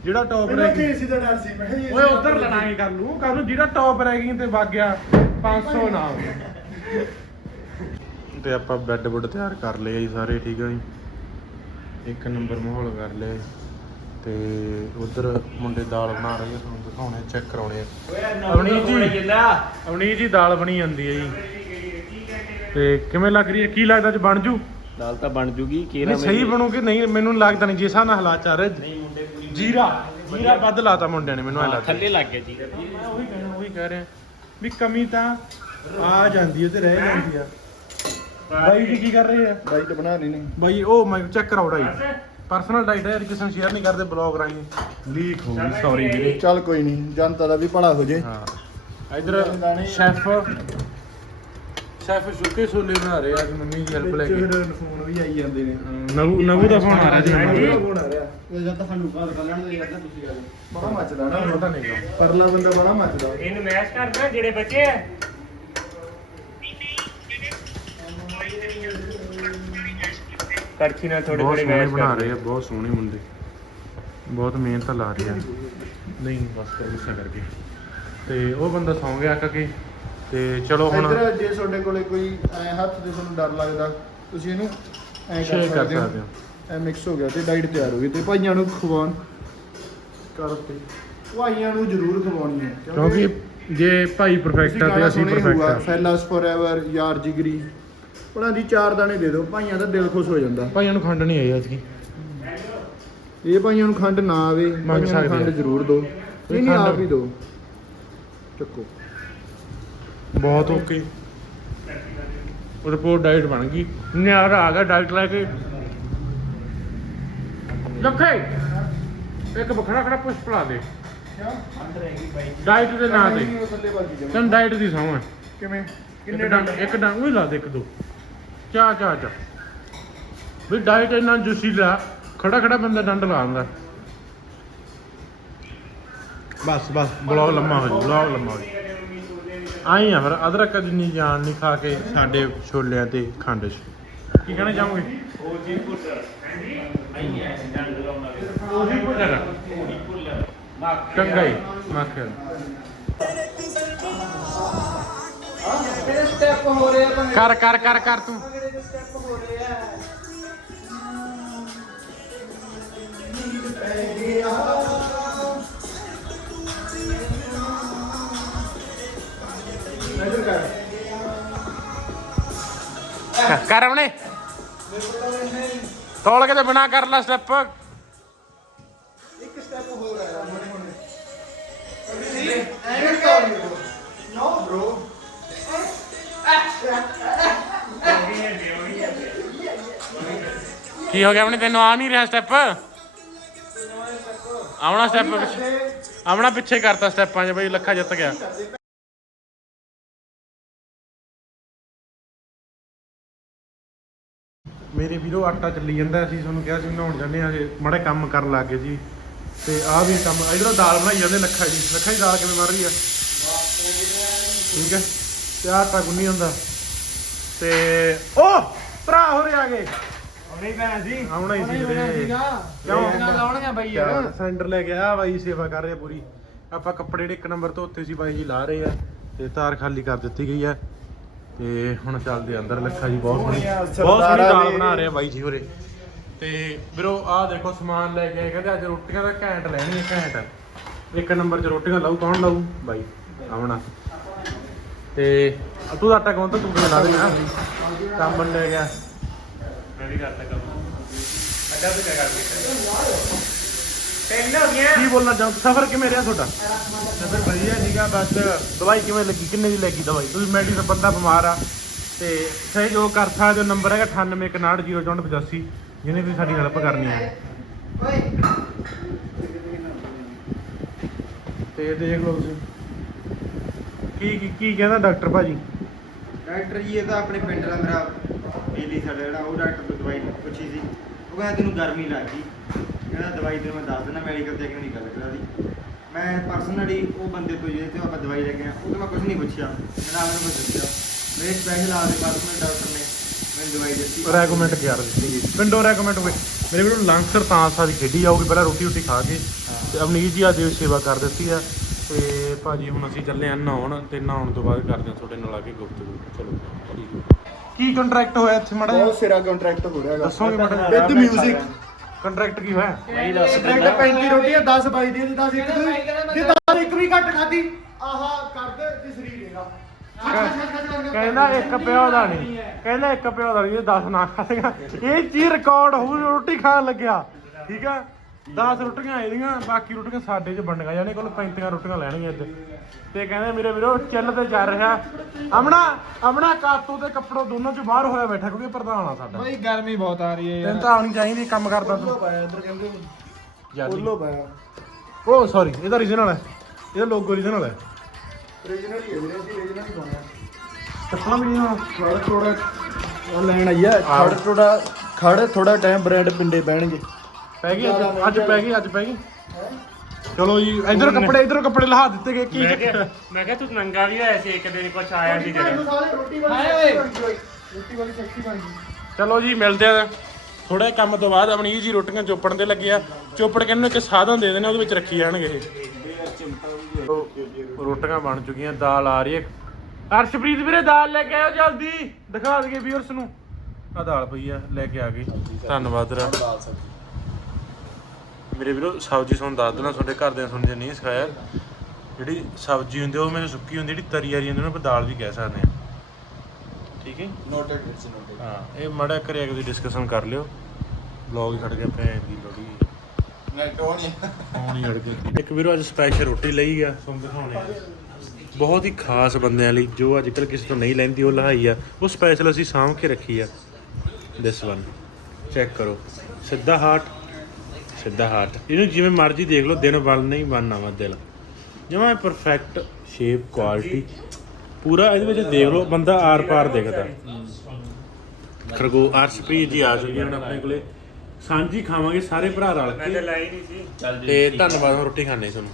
ਜਿਹੜਾ ਟੌਪ ਰਹਿ ਗਿਆ ਸੀ ਦਾ ਡਰ ਸੀ ਮੈਂ ਓਏ ਉਧਰ ਲੜਾਈ ਕਰ ਲੂ ਕਰ ਲੂ ਜਿਹੜਾ ਟੌਪ ਰੈਂਕਿੰਗ ਤੇ ਵਗ ਗਿਆ 500 ਨਾਮ ਤੇ ਆਪਾਂ ਬੈੱਡ ਬੁੱਡ ਤਿਆਰ ਕਰ ਲਏ ਜੀ ਸਾਰੇ ਠੀਕ ਆ ਜੀ। ਇੱਕ ਨੰਬਰ ਮਾਹੌਲ ਕਰ ਲਿਆ ਜੀ। ਤੇ ਉਧਰ ਮੁੰਡੇ ਦਾਲ ਬਣਾ ਰਹੇ ਆ ਤੁਹਾਨੂੰ ਦਿਖਾਉਣੇ ਚੈੱਕ ਕਰਾਉਣੇ ਆ। ਅਵਨੀਤ ਜੀ ਅਵਨੀਤ ਜੀ ਦਾਲ ਬਣੀ ਜਾਂਦੀ ਹੈ ਜੀ। ਤੇ ਕਿਵੇਂ ਲੱਗ ਰਹੀ ਹੈ ਕੀ ਲੱਗਦਾ ਚ ਬਣ ਜੂ? ਦਾਲ ਤਾਂ ਬਣ ਜੂਗੀ ਕੀ ਨਹੀਂ ਸਹੀ ਬਣੂ ਕਿ ਨਹੀਂ ਮੈਨੂੰ ਨੀ ਲੱਗਦਾ ਨਹੀਂ ਜੇ ਹਿਸਾਬ ਨਾਲ ਹਾਲਾਤ ਚੱਲ ਰਹੇ ਜੀਰਾ ਜੀਰਾ ਵੱਧ ਲਾਤਾ ਮੁੰਡਿਆਂ ਨੇ ਮੈਨੂੰ ਐ ਲੱਗਦਾ। ਥੱਲੇ ਲੱਗ ਗਿਆ ਜੀ। ਮੈਂ ਉਹੀ ਕਹਿਣਾ ਉਹੀ ਕਹਿ ਰਿਹਾ ਵੀ ਕਮੀ ਤਾਂ ਆ ਜਾਂਦੀ ਹੈ ਤੇ ਰਹਿ ਜਾਂਦੀ ਆ। ਬਾਈ ਜੀ ਕੀ ਕਰ ਰਹੇ ਆ? ਡਾਈਟ ਬਣਾ ਲਈ ਨਹੀਂ। ਬਾਈ ਉਹ ਮੈਂ ਚੈੱਕ ਕਰਾਉ ਡਾਈ। ਪਰਸਨਲ ਡਾਈਟ ਹੈ ਕਿਸੇ ਨੂੰ ਸ਼ੇਅਰ ਨਹੀਂ ਕਰਦੇ ਬਲੌਗ ਰਾਹੀਂ। ਲੀਕ ਹੋ ਗਈ। ਸੌਰੀ ਵੀਰੇ। ਚੱਲ ਕੋਈ ਨਹੀਂ ਜਨਤਾ ਦਾ ਵੀ ਭਲਾ ਹੋ ਜੇ। ਹਾਂ। ਇਧਰ ਸ਼ੈਫ ਸ਼ੈਫ ਸੁੱਕੇ ਛੋਲੇ ਬਣਾ ਰਹੇ ਆ ਅੱਜ ਮੰਮੀ ਦੀ ਹੈਲਪ ਲੈ ਕੇ। ਫੋਨ ਵੀ ਆਈ ਜਾਂਦੇ ਨੇ। ਨਵੂ ਨਵੂ ਦਾ ਫੋਨ ਆ ਰਿਹਾ ਜੀ। ਫੋਨ ਆ ਰਿਹਾ। ਇਹ ਜਦ ਤੱਕ ਸਾਨੂੰ ਬਾਤ ਕਰ ਲੈਣ ਦੇ ਜਦ ਤੁਸੀਂ ਗੱਲ ਬੜਾ ਮੱਚਦਾ ਨਾ। ਪਤਾ ਨਹੀਂ ਗਾ। ਪਰਲਾ ਬੰਦਾ ਬੜਾ ਮੱਚਦਾ। ਇਹਨੂੰ ਮੈਸ਼ ਕਰਦਾ ਜਿਹੜੇ ਬੱਚੇ ਆ। ਕੜਛੀ ਨਾਲ ਥੋੜੇ ਬਹੁਤ ਥੋੜੇ ਸੋਹਣੇ ਮੈਸ਼ ਬਣਾ ਕਰ ਰਹੇ ਆ ਬਹੁਤ ਸੋਹਣੇ ਮੁੰਡੇ। ਬਹੁਤ ਮਿਹਨਤ ਲਾ ਰਹੇ ਆ। ਨਹੀਂ ਬਸ ਕਰ ਗੁੱਸਾ ਕਰਕੇ ਤੇ ਉਹ ਬੰਦਾ ਸੌਂ ਗਿਆ ਕਿ। ਤੇ ਚਲੋ ਹੁਣ ਇਧਰ ਜੇ ਤੁਹਾਡੇ ਕੋਲੇ ਕੋਈ ਐ ਹੱਥ ਦੇ ਤੁਹਾਨੂੰ ਡਰ ਲੱਗਦਾ ਤੁਸੀਂ ਇਹਨੂੰ ਐ ਸ਼ੇਅਰ ਕਰ ਕਰ ਸਕਦੇ ਹੋ। ਸਕਦੇ ਹੋ। ਐ ਮਿਕਸ ਹੋ ਗਿਆ ਤੇ ਡਾਈਟ ਤਿਆਰ ਹੋ ਗਈ ਤੇ ਭਾਈਆਂ ਨੂੰ ਖਵਾਉਣ। ਕਰਤੇ ਭਾਈਆਂ ਨੂੰ ਜ਼ਰੂਰ ਖਵਾਉਣੀ ਹੈ ਕਿਉਂਕਿ ਜੇ ਭਾਈ ਪਰਫੈਕਟ ਆ ਤੇ ਅਸੀਂ ਪਰਫੈਕਟ ਆ। ਫੈਲਸ ਫੋਰਐਵਰ ਯਾਰ ਜਿਗਰੀ। ਉਹਨਾਂ ਦੀ ਚਾਰ ਦਾਣੇ ਦੇ ਦਿਓ ਭਾਈਆਂ ਦਾ ਦਿਲ ਖੁਸ਼ ਹੋ ਜਾਂਦਾ। ਭਾਈਆਂ ਨੂੰ ਖੰਡ ਨਹੀਂ ਆਈ ਅੱਜ ਕੀ ਇਹ ਭਾਈਆਂ ਨੂੰ ਖੰਡ ਨਾ ਆਵੇ ਮੰਗ ਸਕਦੇ ਖੰਡ। ਜ਼ਰੂਰ ਦਿਓ। ਨਹੀਂ ਨਹੀਂ ਆਪ ਹੀ ਦਿਓ। ਚੱਕੋ। ਬਹੁਤ ਓਕੇ ਰਿਪੋਰਟ ਡਾਈਟ ਬਣ ਗਈ। ਨਿਆਰਾ ਆ ਗਿਆ ਡਾਈਟ ਲੈ ਕੇ। ਲੱਖੇ! ਇੱਕ ਬਖੜਾ ਖੜਾ ਪੁਸ਼ ਪਲਾ ਦੇ। ਡਾਈਟ ਦੇ ਨਾਂ ਤੇ। ਤੈਨੂੰ ਡਾਈਟ ਦੀ ਸੌਂ ਹੈ ਕਿਵੇਂ? ਇੱਕ ਡੰਗ? ਇੱਕ ਡੰਗ ਵੀ ਲਾ ਦੇ ਇੱਕ ਦੋ। ਚਾ ਚਾ ਚਾ ਵੀ ਡਾਈਟ ਇੰਨਾ ਜੁਸੀਲਾ ਖੜਾ ਖੜਾ ਬੰਦਾ ਡੰਡ ਲਾਉਂਦਾ ਬਸ ਬਸ। ਬਲੌਗ ਲੰਮਾ ਹੋ ਜੂ ਬਲੌਗ ਲੰਮਾ ਹੋ ਜੂ। ਆਈ ਆ ਫਿਰ ਅਦਰਕ ਜਿੰਨੀ ਜਾਨ ਨਹੀਂ ਖਾ ਕੇ ਸਾਡੇ ਛੋਲਿਆਂ ਤੇ ਖੰਡ 'ਚ। ਕੀ ਕਹਿਣਾ ਚਾਹੋਗੇ? ਉਹੀ ਪੁੱਤਰ ਚੰਗਾ ਹੀ ਮਾਖਿਆ ਕਰ ਕਰ ਕਰ ਕਰ ਤੂੰ। ਕਰ ਆਪਣੇ। ਤੋਲ ਕੇ ਤੇ ਬਿਨਾ ਕਰ ਲੈ ਸਟੈਪ ਇੱਕ ਸਟੈਪ ਹੋਰ ਆਇਆ ਮੋਨੇ ਮੋਨੇ ਐਵੇਂ ਕਰ ਨੋ। ਬ੍ਰੋ ਕੀ ਹੋ ਗਿਆ ਆਪਣੇ? ਤੈਨੂੰ ਆ ਨਹੀਂ ਰਿਹਾ ਸਟੈਪ ਆਉਣਾ ਸਟੈਪ ਆਉਣਾ ਪਿੱਛੇ ਕਰਤਾ ਸਟੈਪਾਂ 'ਚ ਬਈ ਲੱਖਾ ਜਿੱਤ ਗਿਆ। ਮੇਰੇ ਵੀਰੋ, ਆਟਾ ਚੱਲੀ ਜਾਂਦਾ, ਅਸੀਂ ਤੁਹਾਨੂੰ ਕਿਹਾ ਸੀ ਨਹਾਉਣ ਜਾਂਦੇ ਆ ਮੜੇ ਕੰਮ ਕਰਨ ਲੱਗ ਗਏ ਜੀ। ਤੇ ਆਹ ਵੀ ਕੰਮ ਇਧਰੋਂ ਦਾਲ ਬਣਾਈ ਜਾਂਦੇ, ਲੱਖਾ ਜੀ ਲੱਖਾ ਜੀ ਦਾਲ ਕਿਵੇਂ ਬਣ ਰਹੀ ਆ? ਠੀਕ ਹੈ। ਤੇ ਆਹ ਆਟਾ ਗੁੰਨੀ ਜਾਂਦਾ। ਤੇ ਓ, ਭਰਾ ਹੋ ਰਿਹਾ ਗਏ। ਆਉਣਾ ਹੀ ਸੀ ਵੀਰੇ। ਕਿਉਂ? ਲਾਉਣੀਆਂ ਬਈ ਯਾਰ। ਸਿਲੰਡਰ ਲੈ ਕੇ ਆ ਬਾਈ ਸੇਵਾ ਕਰ ਰਿਹਾ ਪੂਰੀ। ਆਪਾਂ ਕੱਪੜੇ ਜਿਹੜੇ ਇੱਕ ਨੰਬਰ ਤੋਂ ਉੱਥੇ ਸੀ ਬਾਈ ਜੀ ਲਾ ਰਹੇ ਆ ਤੇ ਤਾਰ ਖਾਲੀ ਕਰ ਦਿੱਤੀ ਗਈ ਆ। ਤੇ ਹੁਣ ਚੱਲਦੇ ਅੰਦਰ ਲੱਖਾ ਜੀ ਬਹੁਤ ਸੋਹਣੀ ਬਹੁਤ ਸੋਹਣੀ ਦਾਲ ਬਣਾ ਰਹੇ ਆ ਬਾਈ ਜੀ ਹੋਰੇ। ਤੇ ਵੀਰੋ ਆਹ ਦੇਖੋ ਸਮਾਨ ਲੈ ਕੇ ਆਏ ਕਹਿੰਦੇ ਅੱਜ ਰੋਟੀਆਂ ਦਾ ਘੈਂਟ ਲੈਣੀ ਹੈ ਘੈਂਟ। ਇੱਕ ਨੰਬਰ 'ਚ ਰੋਟੀਆਂ ਲਾਊ ਕੌਣ ਲਾਊ? ਬਾਈ ਆਵਣਾ। ਤੇ ਤੂੰ ਆਟਾ ਕੌਣ ਤਾਂ ਤੂੰ ਬਣਾ ਦੇ ਨਾ ਕੰਮ ਲੈ ਗਿਆ ਮੈਂ ਵੀ ਕਰਤਾ ਕੰਮ? ਅੱਡਾ ਤੇ ਕਰ ਦਿੱਤਾ ਤਿੰਨ ਹੋ ਗਈਆਂ ਕੀ ਬੋਲਣਾ ਚਾਹੁੰਦੇ ਸਫ਼ਰ ਕਿਵੇਂ ਰਿਹਾ ਤੁਹਾਡਾ? ਸਫ਼ਰ ਵਧੀਆ ਸੀਗਾ ਬਸ ਦਵਾਈ ਕਿਵੇਂ ਲੱਗੀ? ਕਿੰਨੇ ਦੀ ਲੱਗੀ ਦਵਾਈ? ਤੁਸੀਂ ਮੈਡੀਸਨ ਬੰਦਾ ਬਿਮਾਰ ਆ ਤੇ ਸਹਿਯੋਗ ਕਰ ਸਕਦੇ ਹੋ ਨੰਬਰ ਹੈਗਾ 9861090485 ਜਿਹਨੇ ਵੀ ਸਾਡੀ ਹੈਲਪ ਕਰਨੀ ਹੈ। ਤੇ ਦੇਖ ਲਓ ਤੁਸੀਂ। ਕੀ ਕੀ ਕੀ ਕਹਿੰਦਾ ਡਾਕਟਰ ਭਾਜੀ? ਡਾਕਟਰ ਜੀ ਇਹ ਤਾਂ ਆਪਣੇ ਪਿੰਡ ਦਾ ਮੇਰਾ ਬੇਲੀ ਸਾਡਾ ਜਿਹੜਾ ਉਹ ਡਾਕਟਰ ਤੋਂ ਦਵਾਈ ਪੁੱਛੀ ਸੀ। ਉਹ ਕਹਿੰਦਾ ਤੈਨੂੰ ਗਰਮੀ ਲੱਗ ਗਈ ਕਹਿੰਦਾ ਦਵਾਈ ਤੈਨੂੰ ਮੈਂ ਦੱਸ ਦਿੰਦਾ ਮੈਡੀਕਲ ਤੇ ਦੀ ਗੱਲ ਕਰਾ ਦੀ ਮੈਂ ਪਰਸਨਲੀ ਉਹ ਬੰਦੇ ਤੋਂ ਜਿਹਦੇ ਤੋਂ ਆਪਾਂ ਦਵਾਈ ਲੈ ਗਏ ਉਹ ਤੋਂ ਮੈਂ ਕੁਝ ਨਹੀਂ ਪੁੱਛਿਆ। ਮੇਰਾ ਮੈਨੂੰ ਕੁਝ ਦੱਸਿਆ ਮੇਰੇ ਸਪੈਸ਼ਲ ਆ ਦੇ ਪਰਸਨਲ ਡਾਕਟਰ ਨੇ ਮੈਨੂੰ ਦਵਾਈ ਦਿੱਤੀ। ਰੈਕਮੈਂਡ ਕਰ ਦਿੱਤੀ ਗਈ ਪਿੰਡੋਂ ਰੈਕਮੈਂਡ ਹੋਏ। ਮੇਰੇ ਵੀਰੋ ਲਾਂਸਰ ਤਾਂ ਸਾਡੀ ਖੇਡੀ ਜਾਊਗੀ ਪਹਿਲਾਂ ਰੋਟੀ ਰੋਟੀ ਖਾ ਕੇ। ਤੇ ਅਵਨੀਤ ਜੀ ਅੱਜ ਸੇਵਾ ਕਰ ਦਿੱਤੀ ਆ। ਤੇ ਭਾਜੀ ਹੁਣ ਅਸੀਂ ਚੱਲੇ ਆ ਨਹਾਉਣ ਤੇ ਨਹਾਉਣ ਤੋਂ ਬਾਅਦ ਕਰਦੇ ਆ ਤੁਹਾਡੇ ਨਾਲ ਆ ਕੇ ਗੁਫ਼ਤਗੂ। ਚਲੋ ਠੀਕ ਹੈ। ਕੀ ਕੰਟਰੈਕਟ ਹੋਇਆ ਇੱਥੇ ਮੜਾ ਬਹੁਤ ਸਿਰਾ ਕੰਟਰੈਕਟ ਹੋ ਰਿਹਾਗਾ ਦੱਸੋਗੇ ਮਾੜਾ ਵਿਦ 뮤직 ਕੰਟਰੈਕਟ ਕੀ ਹੋਇਆ? ਨਹੀਂ ਦੱਸ ਕੰਟਰੈਕਟ 35 ਰੋਟੀਆਂ 10 ਬਾਈ ਦੀ 10 ਇੱਕ ਦੀ। ਜੇ 10 ਇੱਕ ਵੀ ਘੱਟ ਖਾਦੀ ਆਹਾ ਕਰਦੇ ਤੇ ਸਰੀਰ ਹੈਗਾ ਕਹਿੰਦਾ ਇੱਕ ਪਿਓ ਦਾ ਨਹੀਂ। ਕਹਿੰਦਾ ਇੱਕ ਪਿਓ ਦਾ ਨਹੀਂ 10 ਨਾ ਖਾਏਗਾ ਇਹ ਚੀਜ਼ ਰਿਕਾਰਡ ਹੋਊ ਰੋਟੀ ਖਾਣ ਲੱਗਿਆ। ਠੀਕ ਆ? 10 ਰੋਟੀਆਂ ਇਹਦੀਆਂ ਬਾਕੀ ਰੋਟੀਆਂ ਸਾਡੇ ਚ ਵੰਡੀਆਂ ਜਾਣੇ ਕੋਲ 35 ਰੋਟੀਆਂ ਲੈਣਗੀਆਂ ਅੱਜ ਤੇ ਕਹਿੰਦੇ ਮੇਰੇ ਵੀਰੋ ਚੱਲ ਤੇ ਚੱਲ ਰਿਹਾ। ਅਮਣਾ ਅਮਣਾ ਕਾਤੂ ਤੇ ਕੱਪੜੋ ਦੋਨੋਂ ਚ ਬਾਹਰ ਹੋਇਆ ਬੈਠਾ ਕਿਉਂਕਿ ਪ੍ਰਧਾਨ ਆ ਸਾਡਾ। ਭਾਈ ਗਰਮੀ ਬਹੁਤ ਆ ਰਹੀ ਹੈ ਤੈਨੂੰ ਤਾਂ ਆਉਣੀ ਚਾਹੀਦੀ ਕੰਮ ਕਰਦਾ ਤੂੰ। ਪਾਇਆ ਇੱਧਰ ਕਹਿੰਦੇ। ਜਾਲੀ ਬੋਲੋ ਪਾਇਆ। ਉਹ ਸੌਰੀ ਇਹਦਾ ਰੀਜਨਲ ਹੈ। ਇਹਦਾ ਲੋਗੋ ਰੀਜਨਲ ਹੈ। ਰੀਜਨਲ ਹੀ ਹੈ ਵੀਰੇ ਅਸੀਂ ਰੀਜਨਲ ਹੀ ਪਾਉਣਾ ਚੱਪਲਾਂ ਵੀ ਰੀਜਨਲ ਥੋੜਾ ਥੋੜਾ ਲੈਣ ਆਈ ਆ ਥੋੜਾ ਥੋੜਾ ਖੜ ਥੋੜਾ ਟਾਈਮ ਬ੍ਰੈਡ ਪਿੰਡੇ ਬਹਿਣਗੇ ਪੈ ਗਈ ਅੱਜ ਅੱਜ ਪੈ ਗਈ ਅੱਜ ਪੈ ਗਈ। ਚਲੋ ਜੀ ਇਧਰ ਕੱਪੜੇ ਇਧਰ ਕੱਪੜੇ ਲਹਾ ਦਿੱਤੇ ਗਏ ਕੀ ਮੈਂ ਕਿਹਾ ਮੈਂ ਕਿਹਾ ਤੂੰ ਨੰਗਾ ਵੀ ਹੋਇਆ ਸੀ ਇੱਕ ਦਿਨ ਕੁਛ ਆਇਆ ਸੀ ਤੇਰਾ। ਸਾਰੇ ਰੋਟੀ ਵਾਲੀ ਰੋਟੀ ਵਾਲੀ ਸੈਕਸੀ ਬਣ ਗਈ। ਚਲੋ ਜੀ ਮਿਲਦੇ ਆ ਥੋੜੇ ਕੰਮ ਤੋਂ ਬਾਅਦ। ਆਪਣੀ ਜੀ ਰੋਟੀਆਂ ਚੋਪੜਨ ਤੇ ਲੱਗੇ ਆ। ਚੋਪੜ ਕੇ ਇਹਨੂੰ ਇੱਕ ਸਾਧਨ ਦੇ ਦੇਣੇ ਉਹਦੇ ਵਿੱਚ ਰੱਖੀ ਜਾਣਗੇ ਇਹ। ਰੋਟੀਆਂ ਬਣ ਚੁੱਕੀਆਂ ਦਾਲ ਆ ਰਹੀ ਹੈ। ਅਰਸ਼ਪ੍ਰੀਤ ਵੀਰੇ ਦਾਲ ਲੈ ਕੇ ਆਓ ਜਲਦੀ। ਦਿਖਾ ਦਈਏ ਵੀਅਰਸ ਨੂੰ। ਆ ਦਾਲ ਪਈ ਆ ਲੈ ਕੇ ਆ ਗਏ। ਧੰਨਵਾਦ ਤੇਰਾ ਮੇਰੇ ਵੀਰੋ ਸਬਜ਼ੀ ਤੁਹਾਨੂੰ ਦੱਸ ਦੇਣਾ ਤੁਹਾਡੇ ਘਰ ਦੇ ਸੁਣ ਜੇ ਨਹੀਂ ਸਿਖਾਇਆ। ਜਿਹੜੀ ਸਬਜ਼ੀ ਹੁੰਦੀ ਉਹ ਮੈਨੂੰ ਸੁੱਕੀ ਹੁੰਦੀ ਜਿਹੜੀ ਤਰੀ ਵਾਲੀ ਹੁੰਦੀ ਉਹਨੂੰ ਆਪਾਂ ਦਾਲ ਵੀ ਕਹਿ ਸਕਦੇ ਆ ਠੀਕ ਹੈ? ਨੋਟਡ ਵਿੱਚ ਨੋਟਡ ਹਾਂ ਇਹ ਮੜਾ ਕਰਿਆ ਕਿ ਡਿਸਕਸ਼ਨ ਕਰ ਲਿਓ। ਬਲੌਗ ਛੱਡ ਕੇ ਭੈਣ ਦੀ ਲੋੜੀ ਨੈਟ ਆਨ ਹੀ ਆਉਣੀ ਅੜ ਗਈ ਇੱਕ ਵੀਰੋ ਅੱਜ ਸਪੈਸ਼ਲ ਰੋਟੀ ਲਈ ਆ ਤੁਹਾਨੂੰ ਦਿਖਾਉਣੇ ਆ। ਬਹੁਤ ਹੀ ਖਾਸ ਬੰਦਿਆਂ ਲਈ ਜੋ ਅੱਜ ਕੱਲ ਕਿਸੇ ਤੋਂ ਨਹੀਂ ਲੈਂਦੀ ਉਹ ਲਹਾਈ ਆ। ਉਹ ਸਪੈਸ਼ਲ ਅਸੀਂ ਸਾਂਭ ਕੇ ਰੱਖੀ ਆ। ਦਿਸ ਵਨ ਚੈੱਕ ਕਰੋ। ਸਿੱਧਾ ਹਾਰਟ ਸਿੱਧਾ ਹਾਰਟ ਇਹਨੂੰ ਜਿਵੇਂ ਮਰਜ਼ੀ ਦੇਖ ਲਓ ਦਿਨ ਵੱਲ ਨਹੀਂ ਬਣਨਾ ਵਾ ਦਿਲ। ਜਮਾ ਪਰਫੈਕਟ ਸ਼ੇਪ ਕੁਆਲਿਟੀ ਪੂਰਾ ਇਹਦੇ ਵਿੱਚ ਦੇਖ ਲਓ ਬੰਦਾ ਆਰ ਪਾਰ ਦਿਖਦਾ। ਖਰਗੋ ਅਰਸ਼ਪ੍ਰੀਤ ਜੀ ਆ ਚੁੱਕੇ ਹਨ ਆਪਣੇ ਕੋਲੇ। ਸਾਂਝੀ ਖਾਵਾਂਗੇ ਸਾਰੇ ਭਰਾ ਰਲ ਮੈਂ ਤਾਂ ਕੇ ਲਾਈ ਨਹੀਂ ਸੀ। ਤੇ ਧੰਨਵਾਦ ਹੁਣ ਰੋਟੀ ਖਾਣੇ ਤੁਹਾਨੂੰ।